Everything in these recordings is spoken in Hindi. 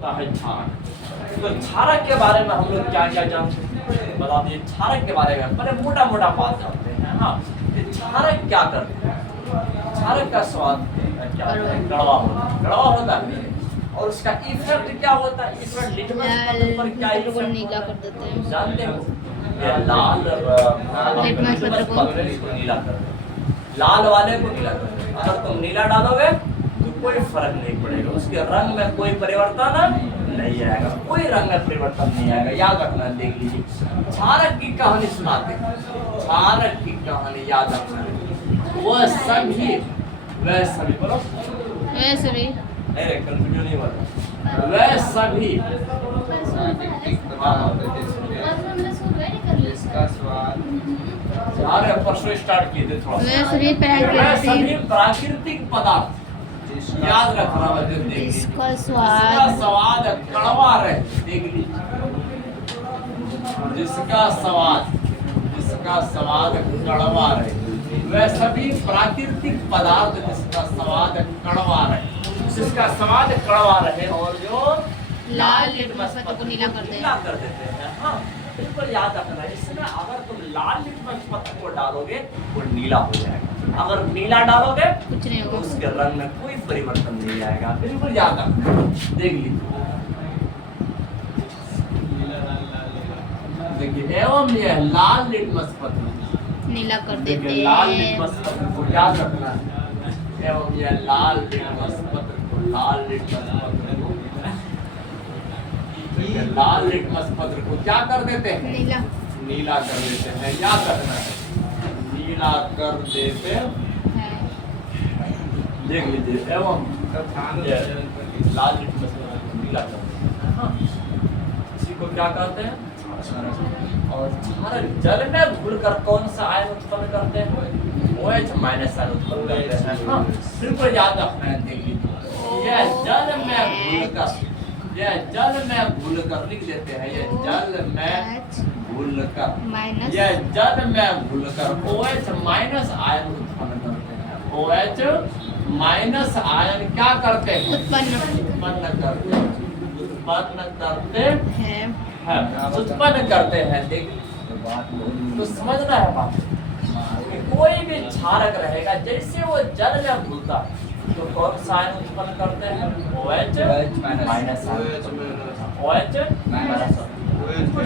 होता है क्षारक। तो क्षारक के बारे में हम लोग क्या क्या जानते हैं बता दिए। क्षारक के बारे में पहले मोटा मोटा बात जानते हैं। हाँ, ये क्षारक क्या करते हैं? क्षारक का स्वाद क्या होता है? कड़वा होता है। कड़वा होता है और उसका इफेक्ट क्या होता है? इफेक्ट लिटमस पेपर पर क्या इफेक्ट नीला कर देते हैं। जानते हो? ये लाल लिटमस पेपर को नीला कर देते, लाल वाले को नीला कर देते। अगर तुम नीला डालोगे तो कोई फर्क नहीं पड़ेगा, उसके रंग में कोई परिवर्तन नहीं आएगा, कोई रंग में परिवर्तन नहीं आएगा। याद रखना। देख लीजिए, क्षारक की कहानी सुनाते हैं। क्षारक की कहानी याद रखना। वह सभी बोलो वैसे भी अरे कंफ्यूजन नहीं होता। वह सभी जिसका स्वाद अरे परसों स्टार्ट किए थे थोड़ा वैसे भी वह सभी प्राकृतिक प्राकृतिक पदार्थ याद रखना। जिसका जिसका स्वाद स्वाद कड़वा रहे। देख लीजिए, जिसका स्वाद कड़वा रहे। वह सभी प्राकृतिक पदार्थ जिसका स्वाद कड़वा रहे, जिसका स्वाद कड़वा रहे और जो लाल लिटमस पेपर को नीला कर देते हैं। हाँ, बिल्कुल याद रखना। इसमें अगर तुम लाल लिटमस पेपर को डालोगे वो नीला हो जाएगा, अगर नीला डालोगे कुछ नहीं तो होगा। उसके रंग में कोई परिवर्तन नहीं आएगा। बिल्कुल याद रखना। देख लीजिए, देखिए एवं यह लाल लिटमस पत्र नीला कर देते देखिए, लाल हैं। लिटमस पत्र को याद रखना है। एवं यह लाल लिटमस पत्र को लाल लिटमस पत्र को क्या कर देते हैं? नीला कर देते हैं। याद रखना है, नीला कर देते हैं। देख लीजिए, एवं लाल लिटमस पत्र को नीला कर देते हैं। हाँ, इसी को क्या कहते हैं? और क्षारक जल में घुलकर कौन सा आयन उत्पन्न करते हैं? OH माइनस आयन उत्पन्न करते हैं। हाँ, बिल्कुल याद रखना है। देखिए, यह जल में घुलकर लिख देते हैं। यह जल में घुलकर OH माइनस आयन उत्पन्न करते हैं। OH माइनस आयन क्या करते हैं? उत्पन्न करते हैं। देख, तो समझना है बात। कोई भी क्षारक रहेगा, जैसे वो जल में घुलता है तो कौन सा आयन उत्पन्न करते हैं? OH माइनस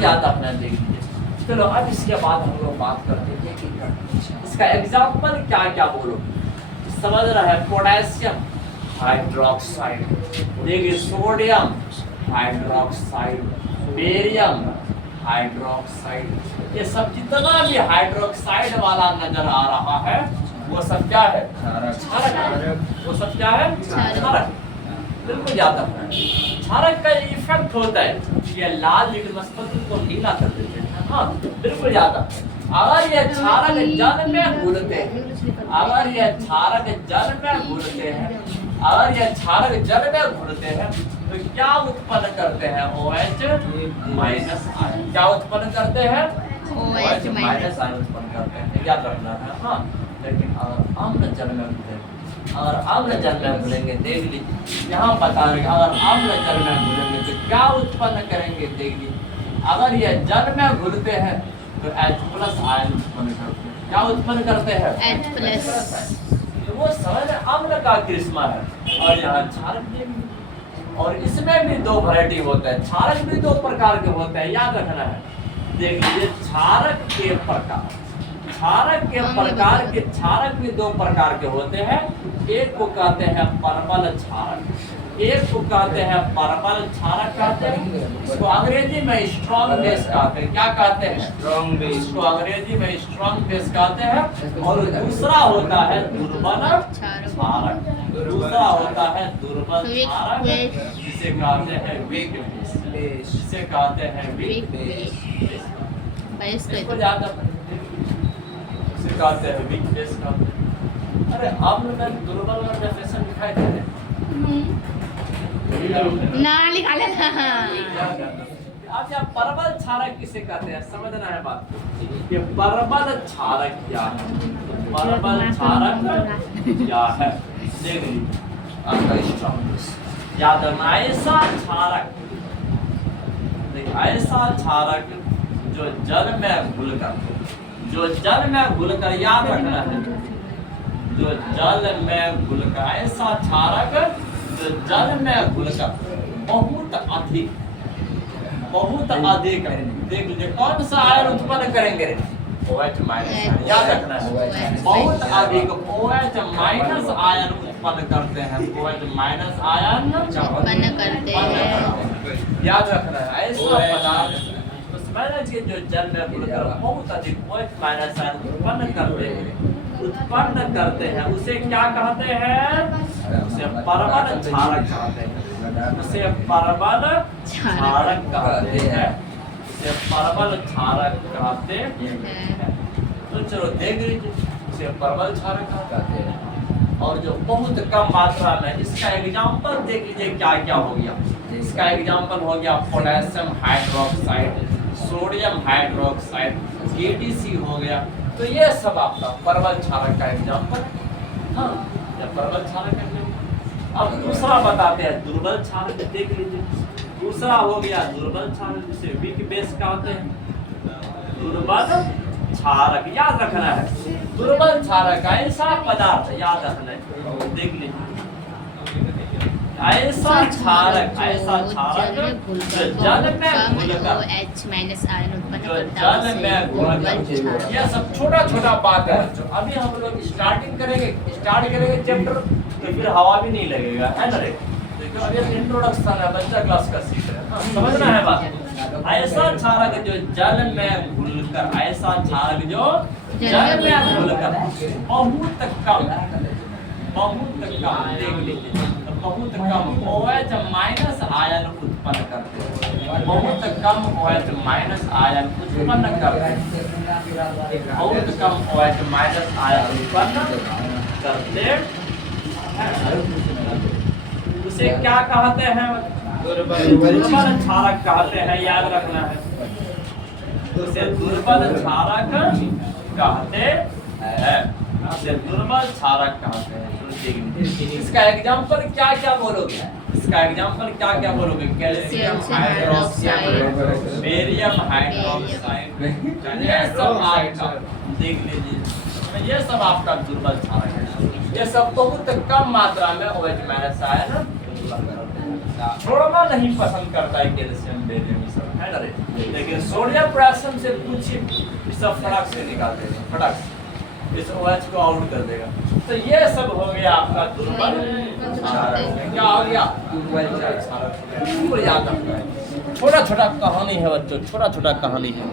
याद रखना। देखिए, चलो अब इसके बाद हम लोग बात करते हैं कि इसका एग्जाम्पल क्या क्या बोलो समझ रहा है। पोटेशियम हाइड्रोक्साइड, देखिए सोडियम हाइड्रोक्साइड, बेरियम हाइड्रोक्साइड, ये सब जितना भी हाइड्रोक्साइड वाला नजर आ रहा है वो सब क्या है? क्षारक। वो सब क्या है? क्षारक। बिल्कुल याद रखना। क्षारक का इफेक्ट होता है ये लाल लिटमस पत्र को नीला कर देते हैं। हाँ, बिल्कुल याद रखना। अगर ये क्षारक जल में घुलते हैं, अगर ये क्षारक जल में घुलते हैं तो क्या उत्पन्न करते हैं? OH minus ion. क्या उत्पन्न करते हैं? OH माइनस आयन उत्पन्न करते हैं। याद रखना है। हाँ, लेकिन अगर अम्ल जल में घुलेंगे, देख लीजिए यहाँ बता रहे, अगर अम्ल जल में घुलेंगे तो क्या उत्पन्न करेंगे? देख लीजिए, अगर ये जल में घुलते हैं तो H+ आयन उत्पन्न करते हैं। क्या उत्पन्न करते हैं? H+। तो वो समझ अम्ल का क्रिस्मा है। और यहाँ क्षारक भी, और इसमें भी दो वैरायटी होता है। क्षारक भी दो प्रकार के होते हैं, याद रखना है। देखिए, क्षारक भी दो प्रकार के होते हैं। एक को कहते हैं परबल क्षारक, एक को कहते हैं परबल क्षारक कहते हैं। इसको अंग्रेजी में स्ट्रॉन्ग बेस कहते हैं। क्या कहते हैं? Strong base. इसको अंग्रेजी में स्ट्रॉन्ग बेस कहते हैं। और दूसरा होता है दुर्बल क्षारक। दूसरा होता है दुर्बल क्षारक, जिसे कहते हैं वीक बेस। जिसे कहते हैं वीक बेस। इसको याद रखना। इसे कहते हैं वीक बेस कहते हैं। अरे अम्ल में दुर्बल और डेफिनेशन दिखाई दे रहे ना लिखा लेना। अब यहाँ परबल क्षारक किसे कहते हैं समझना है बात। ये परबल क्षारक क्या है? परबल क्षारक क्या है? देख लीजिए आपका स्ट्रॉन्ग बेस। याद रखना ऐसा क्षारक, देखिए ऐसा क्षारक जो जल में घुलकर, जो जल में घुलकर, याद रखना है, जो जल में घुलकर, ऐसा क्षारक जो जल में घुलकर बहुत अधिक देख लीजिए कौन सा आयन उत्पन्न करेंगे, OH माइनस, याद रखना है, बहुत अधिक OH माइनस आयन उत्पन्न करते हैं, OH माइनस आयन उत्पन्न करते हैं। याद रखना है ऐसा पदार्थ तो समझ लीजिए जो जल में घुलकर बहुत अधिक OH माइनस आयन उत्पन्न करते हैं, उसे क्या कहते हैं, उसे परवल क्षारक कहते हैं, उसे परवल क्षारक कहते हैं, उसे परवल क्षारक कहते हैं। तो चलो देख लीजिए उसे परवल क्षारक कहते हैं। और जो बहुत कम मात्रा में, इसका एग्जाम्पल देख लीजिए क्या क्या हो गया। इसका एग्जाम्पल हो गया potassium hydroxide, sodium hydroxide, KTC हो गया। तो ये सब आपका परवल क्षारक का एग्जाम्पल है। हाँ, ये परवल क्षारक है। अब दूसरा बताते हैं दुर्बल क्षारक, देख लीजिए। दूसरा हो गया दुर्बल क्षारक, जिसे वीक बेस कहते हैं। दुर्बल क्षारक याद रखना है, दुर्बल क्षारक ऐसा पदार्थ याद रखना है, देख लीजिए ऐसा क्षारक जो जल में घुलकर, OH माइनस आयन उत्पन्न जो करता है, जल में घुलकर, यह सब छोटा छोटा बात है जो अभी हम लोग स्टार्ट करेंगे चैप्टर, तो फिर हवा भी नहीं लगेगा, है ना रे। देखो अभी इंट्रोडक्शन है, बच्चा क्लास का सीख रहे हैं, हाँ, समझना है बात। ऐसा क्षारक जो जल में घुलकर, ऐसा क्षारक जो जल में घुलकर बहुत कम देख लीजिए, बहुत कम OH माइनस आयन उत्पन्न करते हैं, बहुत कम OH माइनस आयन उत्पन्न करते हैं, बहुत कम OH माइनस आयन उत्पन्न करते हैं। उसे क्या कहते हैं, दुर्बल क्षारक कहते हैं, याद रखना है, उसे दुर्बल क्षारक कहते हैं, उसे दुर्बल क्षारक कहते हैं। इसका एग्जाम्पल क्या क्या बोलोगे, इसका एग्जाम्पल क्या क्या बोलोगे, कैल्शियम हाइड्रोक्साइड, बेरियम हाइड्रोक्साइड, ये सब आपका देख लीजिए, ये सब आपका दुर्बल क्षारक है। ये सब बहुत कम मात्रा में OH माइनस आयन छोड़ना नहीं पसंद करता है, कैल्शियम बेरियम सब, है ना रे। लेकिन सोडियम पोटेशियम से पूछिए, ये सब फटाक से निकालते हैं, फटाक से इस OH को आउट कर देगा। तो ये सब हो गया आपका दुर्बल क्षारक। क्या हो गया, दुर्बल क्षारक। याद रखना है, छोटा छोटा कहानी है बच्चों, छोटा छोटा कहानी है।